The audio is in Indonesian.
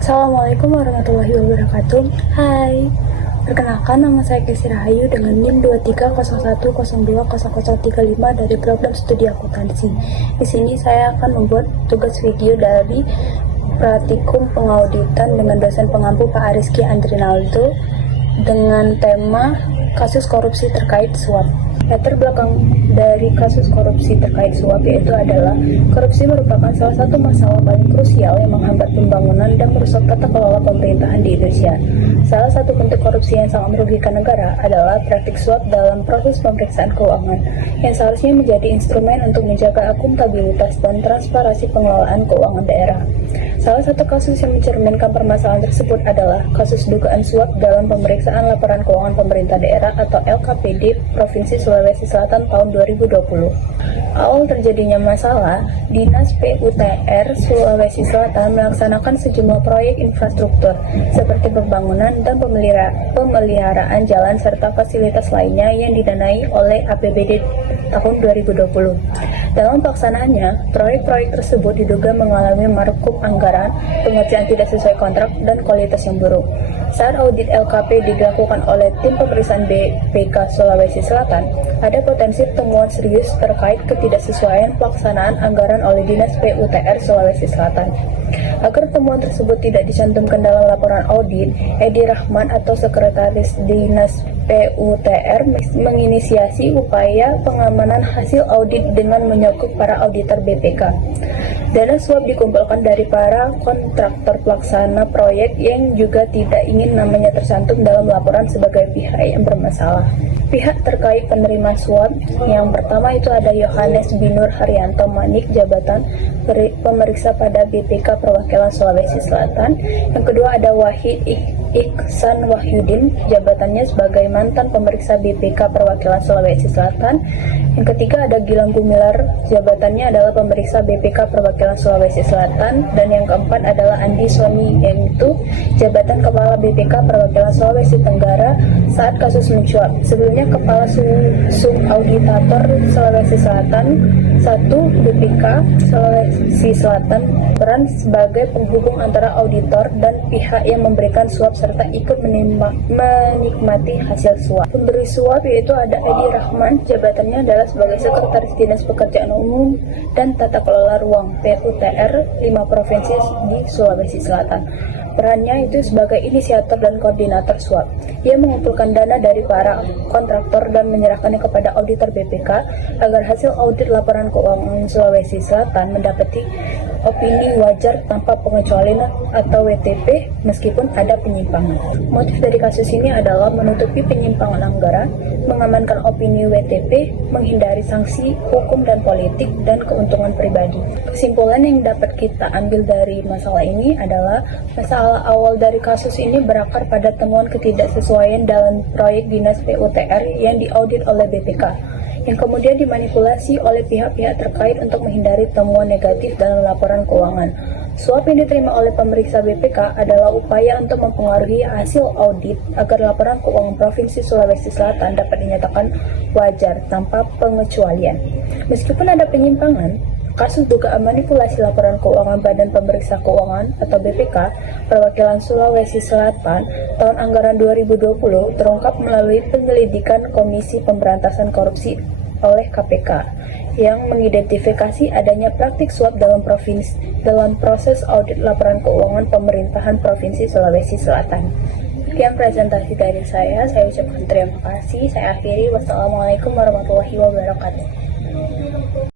Assalamualaikum warahmatullahi wabarakatuh. Hai, perkenalkan nama saya Kesi Rahayu dengan NIM 2301020035 dari program studi akuntansi. Di sini saya akan membuat tugas video dari praktikum pengauditan dengan dosen pengampu Pak Ariski Andrinaldo dengan tema kasus korupsi terkait suap. Latar belakang dari kasus korupsi terkait suap yaitu adalah korupsi merupakan salah satu masalah paling krusial yang menghambat pembangunan dan merusak tata kelola pemerintahan di Indonesia. Salah satu bentuk korupsi yang sangat merugikan negara adalah praktik suap dalam proses pemeriksaan keuangan yang seharusnya menjadi instrumen untuk menjaga akuntabilitas dan transparansi pengelolaan keuangan daerah. Salah satu kasus yang mencerminkan permasalahan tersebut adalah kasus dugaan suap dalam pemeriksaan laporan keuangan pemerintah daerah atau LKPD Provinsi Sulawesi Selatan tahun 2020. Awal terjadinya masalah, Dinas PUTR Sulawesi Selatan melaksanakan sejumlah proyek infrastruktur seperti pembangunan dan pemeliharaan jalan serta fasilitas lainnya yang didanai oleh APBD tahun 2020. Dalam pelaksanaannya, proyek-proyek tersebut diduga mengalami markup anggaran, pengerjaan tidak sesuai kontrak, dan kualitas yang buruk. Saat audit LKP dilakukan oleh tim pemeriksaan BPK Sulawesi Selatan, ada potensi temuan serius terkait ketidaksesuaian pelaksanaan anggaran oleh Dinas PUTR Sulawesi Selatan. Agar temuan tersebut tidak dicantumkan dalam laporan audit, Edi Rahman atau Sekretaris Dinas PUTR menginisiasi upaya pengamanan hasil audit dengan menyogok para auditor BPK. Dana suap dikumpulkan dari para kontraktor pelaksana proyek yang juga tidak ingin namanya tercantum dalam laporan sebagai pihak yang bermasalah. Pihak terkait penerima suap yang pertama itu ada Yohanes Binur Haryanto Manik, jabatan pemeriksa pada BPK Perwakilan Sulawesi Selatan. Yang kedua ada Wahid Iksan Wahyudin, jabatannya sebagai mantan pemeriksa BPK Perwakilan Sulawesi Selatan. Yang ketiga ada Gilang Gumilar, jabatannya adalah pemeriksa BPK Perwakilan Sulawesi Selatan. Dan yang keempat adalah Andi Soni, yaitu jabatan Kepala BPK Perwakilan Sulawesi Tenggara saat kasus mencuat. Sebelumnya Kepala Sub Auditator Sulawesi Selatan 1 BPK Sulawesi Selatan peran sebagai penghubung antara auditor dan pihak yang memberikan suap serta ikut menikmati hasil suap. Pemberi suap yaitu ada Edi Rahman, jabatannya adalah sebagai Sekretaris Dinas Pekerjaan Umum dan Tata Kelola Ruang PUTR 5 provinsi di Sulawesi Selatan. Perannya itu sebagai inisiator dan koordinator suap. Ia mengumpulkan dana dari para kontraktor dan menyerahkannya kepada auditor BPK agar hasil audit laporan keuangan Sulawesi Selatan mendapati opini wajar tanpa pengecualian atau WTP meskipun ada penyimpangan. Motif dari kasus ini adalah menutupi penyimpangan anggaran, mengamankan opini WTP, menghindari sanksi hukum dan politik, dan keuntungan pribadi. Kesimpulan yang dapat kita ambil dari masalah ini adalah masalah awal dari kasus ini berakar pada temuan ketidaksesuaian dalam proyek Dinas PUTR yang diaudit oleh BPK, yang kemudian dimanipulasi oleh pihak-pihak terkait untuk menghindari temuan negatif dalam laporan keuangan. Suap yang diterima oleh pemeriksa BPK adalah upaya untuk mempengaruhi hasil audit agar laporan keuangan Provinsi Sulawesi Selatan dapat dinyatakan wajar tanpa pengecualian. Meskipun ada penyimpangan, kasus dugaan manipulasi laporan keuangan Badan Pemeriksa Keuangan atau BPK Perwakilan Sulawesi Selatan tahun anggaran 2020 terungkap melalui penyelidikan Komisi Pemberantasan Korupsi oleh KPK yang mengidentifikasi adanya praktik suap dalam proses audit laporan keuangan pemerintahan Provinsi Sulawesi Selatan. Sekian presentasi dari saya ucapkan terima kasih. Saya akhiri. Wassalamualaikum warahmatullahi wabarakatuh.